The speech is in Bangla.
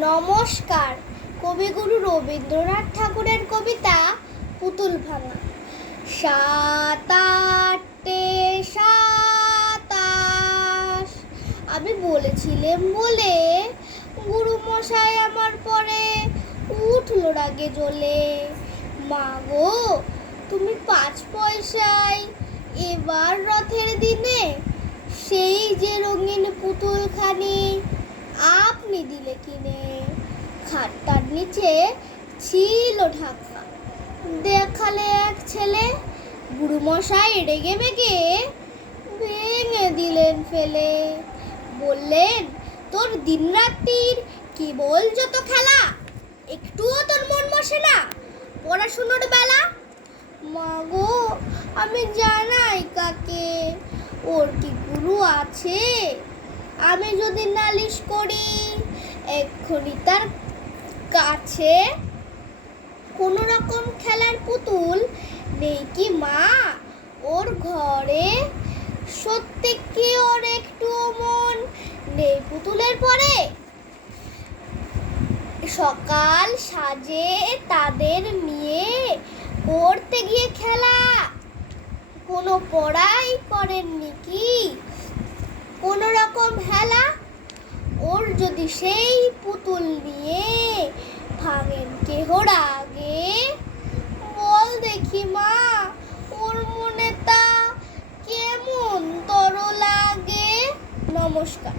নমস্কার। কবিগুরু রবীন্দ্রনাথ ঠাকুরের কবিতা পুতুল ভাঙা। সাত আটে সাতাশ। আমি বলেছিলাম বলে গুরু মশাই আমার পরে উঠল রাগে জ্বলে মা গো, তুমি পাঁচ পয়সায় এবার রথের দিনে সেই যে রঙিন পুতুলখানি কিনে খাটটার নিচে ছিল ঢাকা দেখালে এক ছেলে বুড়ো মশাই রেগে বেগে ভেঙে দিলেন ফেলে। বললেন, তোর দিনরাত্রির কি বল যত খেলা? একটুও তোর মন বসে না। পড়াশুনোর বেলা? মাগো, আমি জানাই কাকে? ওর কি গুরু আছে? আমি যদি নালিশ করি এক্ষুনি তার কাছে। কোনো রকম খেলার পুতুল নেই কি মা? ওর ঘরে সত্যি কি ওর একটু মন নেই পুতুলের পরে? সকাল সাজে তাদের নিয়ে পড়তে গিয়ে খেলা। কোনো পড়াই করেননি কি? কোনো রকম হেলা ওর যদি সেই পুতুল নিয়ে ভাঙেন কেহর আগে বল দেখি মা, ওর মনে তা কেমন তর লাগে? নমস্কার।